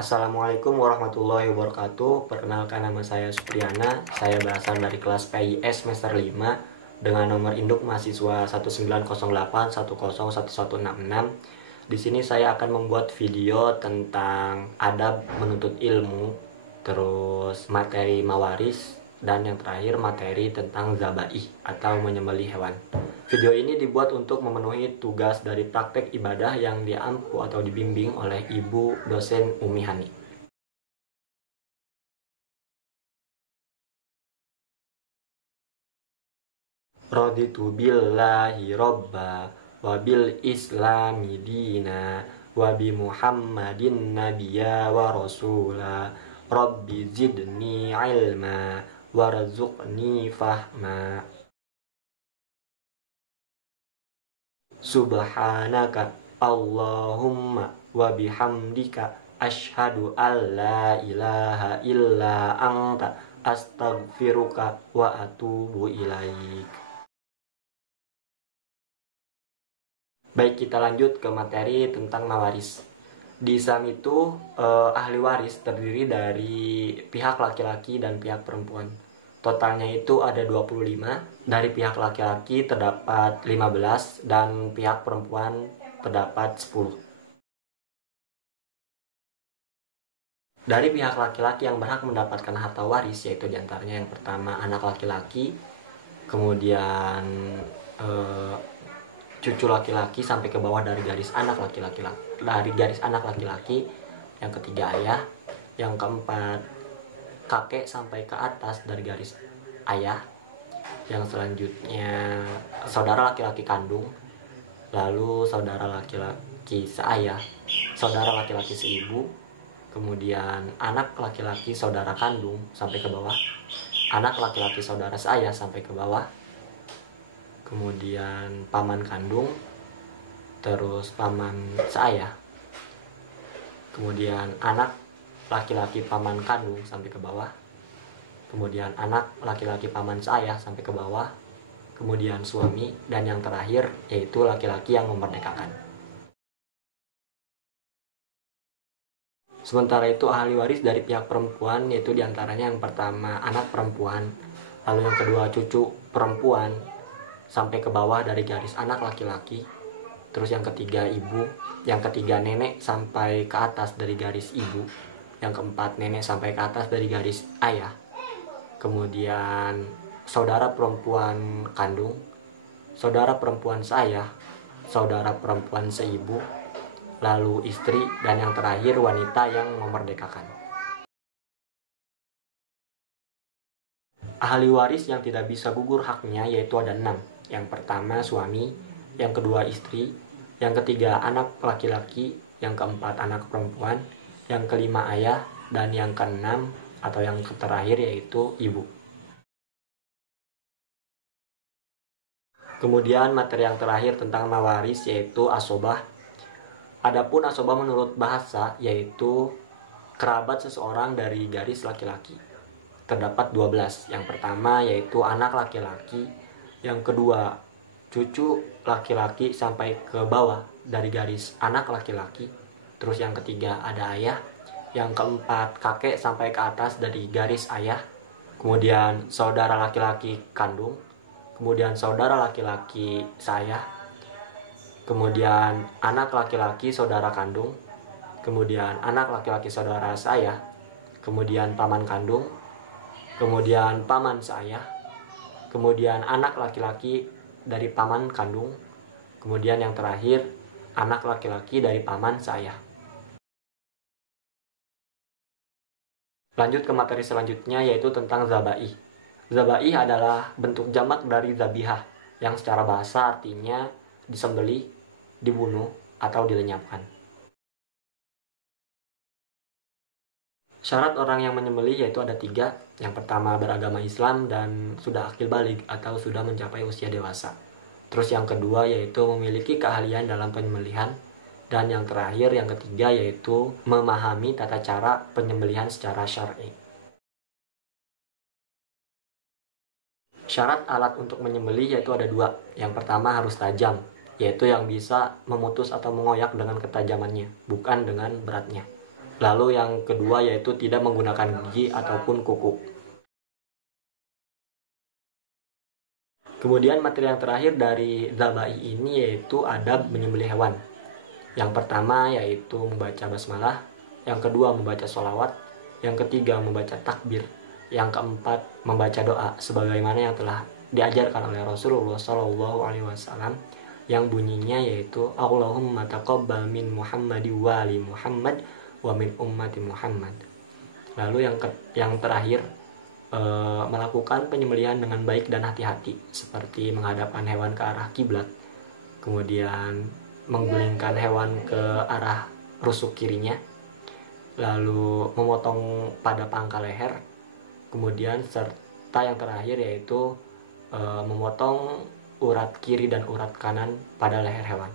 Assalamualaikum warahmatullahi wabarakatuh. Perkenalkan, nama saya Supriyana. Saya berasal dari kelas PIS semester 5 dengan nomor induk mahasiswa 1908101166. Di sini saya akan membuat video tentang adab menuntut ilmu, terus materi mawaris, dan yang terakhir materi tentang zabaih atau menyembelih hewan. Video ini dibuat untuk memenuhi tugas dari praktek ibadah yang diampu atau dibimbing oleh Ibu dosen Umi Hani. Raditu billahi robba wa bil islami dina wa bi muhammadin nabiyya wa rasula rabbi zidni ilma warzuqni fahma. Subhanaka Allahumma wa bihamdika asyhadu an la ilaha illa anta astaghfiruka wa atubu ilaik. Baik, kita lanjut ke materi tentang mawaris. Di Islam itu ahli waris terdiri dari pihak laki-laki dan pihak perempuan. Totalnya itu ada 25. Dari pihak laki-laki terdapat 15 dan pihak perempuan terdapat 10. Dari pihak laki-laki yang berhak mendapatkan harta waris yaitu diantaranya yang pertama anak laki-laki, kemudian cucu laki-laki sampai ke bawah dari garis anak laki-laki, yang ketiga ayah, yang keempat kakek sampai ke atas dari garis ayah, yang selanjutnya saudara laki-laki kandung, lalu saudara laki-laki seayah, saudara laki-laki seibu, kemudian anak laki-laki saudara kandung sampai ke bawah, anak laki-laki saudara seayah sampai ke bawah, kemudian paman kandung, terus paman seayah, kemudian anak laki-laki paman kandung sampai ke bawah, kemudian anak laki-laki paman seayah sampai ke bawah, kemudian suami, dan yang terakhir yaitu laki-laki yang memerdekakan. Sementara itu ahli waris dari pihak perempuan yaitu diantaranya yang pertama anak perempuan, lalu yang kedua cucu perempuan sampai ke bawah dari garis anak laki-laki, terus yang ketiga ibu, yang ketiga nenek sampai ke atas dari garis ibu, yang keempat nenek sampai ke atas dari garis ayah, kemudian saudara perempuan kandung, saudara perempuan seayah, saudara perempuan seibu, lalu istri, dan yang terakhir wanita yang memerdekakan. Ahli waris yang tidak bisa gugur haknya yaitu ada 6. Yang pertama suami, yang kedua istri, yang ketiga anak laki-laki, yang keempat anak perempuan, yang kelima ayah, dan yang keenam atau yang terakhir yaitu ibu. Kemudian materi yang terakhir tentang mawaris yaitu asobah. Adapun asobah menurut bahasa yaitu kerabat seseorang dari garis laki-laki. Terdapat 12. Yang pertama yaitu anak laki-laki, yang kedua cucu laki-laki sampai ke bawah dari garis anak laki-laki, terus yang ketiga ada ayah, yang keempat kakek sampai ke atas dari garis ayah, kemudian saudara laki-laki kandung, kemudian saudara laki-laki seayah, kemudian anak laki-laki saudara kandung, kemudian anak laki-laki saudara seayah, kemudian paman kandung, kemudian paman seayah, kemudian anak laki-laki dari paman kandung, kemudian yang terakhir anak laki-laki dari paman seayah. Lanjut ke materi selanjutnya yaitu tentang zabaih. Zabaih adalah bentuk jamak dari zabihah yang secara bahasa artinya disembelih, dibunuh, atau dilenyapkan. Syarat orang yang menyembelih yaitu ada 3. Yang pertama beragama Islam dan sudah akil baligh atau sudah mencapai usia dewasa. Terus yang kedua yaitu memiliki keahlian dalam penyembelihan. Dan yang terakhir, yang ketiga yaitu memahami tata cara penyembelihan secara syar'i. Syarat alat untuk menyembelih yaitu ada 2. Yang pertama harus tajam, yaitu yang bisa memutus atau mengoyak dengan ketajamannya, bukan dengan beratnya. Lalu yang kedua yaitu tidak menggunakan gigi ataupun kuku. Kemudian materi yang terakhir dari Zabai ini yaitu adab menyembelih hewan. Yang pertama yaitu membaca basmalah, yang kedua membaca sholawat, yang ketiga membaca takbir, yang keempat membaca doa sebagaimana yang telah diajarkan oleh Rasulullah SAW, yang bunyinya yaitu Allahumma taqabbal min Muhammadi wa ali Muhammad wa min ummati Muhammad. Lalu yang terakhir melakukan penyembelihan dengan baik dan hati-hati, seperti menghadapkan hewan ke arah kiblat, kemudian menggulingkan hewan ke arah rusuk kirinya, lalu memotong pada pangkal leher, kemudian serta yang terakhir yaitu memotong urat kiri dan urat kanan pada leher hewan.